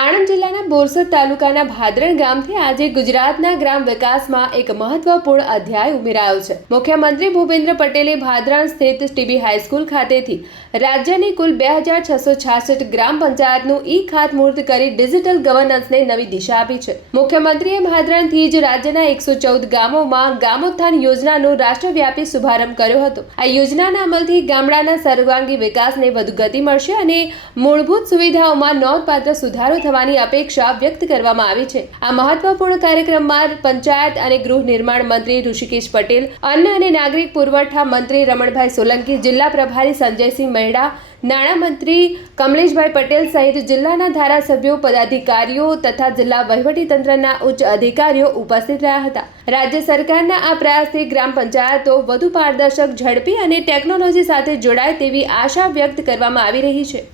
આણંદ જિલ્લાના બોરસદ તાલુકાના ભાદરણ ગામથી આજે ગુજરાતના ગ્રામ વિકાસમાં એક મહત્વપૂર્ણ અધ્યાય ઉમેરાયો છે. મુખ્યમંત્રી ભૂપેન્દ્ર પટેલે ભાદરણ સ્થિત ટીબી હાઈસ્કૂલ ખાતેથી રાજ્યની કુલ બે હજાર છસો છાસઠ ગ્રામ પંચાયતનું ઈ ખાતમુહૂર્ત કરી ડિજિટલ ગવર્નન્સને નવી દિશા આપી છે. મુખ્યમંત્રીએ ભાદરણથી જ રાજ્યના એકસો ચૌદ ગામોમાં ગામોત્થાન યોજનાનો રાષ્ટ્રવ્યાપી શુભારંભ કર્યો હતો. આ યોજનાના અમલથી ગામડાના સર્વાંગી વિકાસને વધુ ગતિ મળશે અને મૂળભૂત સુવિધાઓમાં નોંધપાત્ર સુધારો થવાની અપેક્ષા વ્યક્ત કરવામાં આવી છે. આ મહત્વપૂર્ણ કાર્યક્રમમાં પંચાયત અને ગૃહ નિર્માણ મંત્રી ઋષિકેશ પટેલ, અન્ન અને નાગરિક પુરવઠા મંત્રી રમણભાઈ સોલંકી, જિલ્લા પ્રભારી સંજયસિંહ મહેડા, નાણામંત્રી કમલેશભાઈ પટેલ સહિત જિલ્લાના ધારાસભ્યો, પદાધિકારીઓ તથા જિલ્લા વહીવટીતંત્રના ઉચ્ચ અધિકારીઓ ઉપસ્થિત રહ્યા હતા. રાજ્ય સરકારના આ પ્રયાસથી ગ્રામ પંચાયતો વધુ પારદર્શક, ઝડપી અને ટેકનોલોજી સાથે જોડાય તેવી આશા વ્યક્ત કરવામાં આવી રહી છે.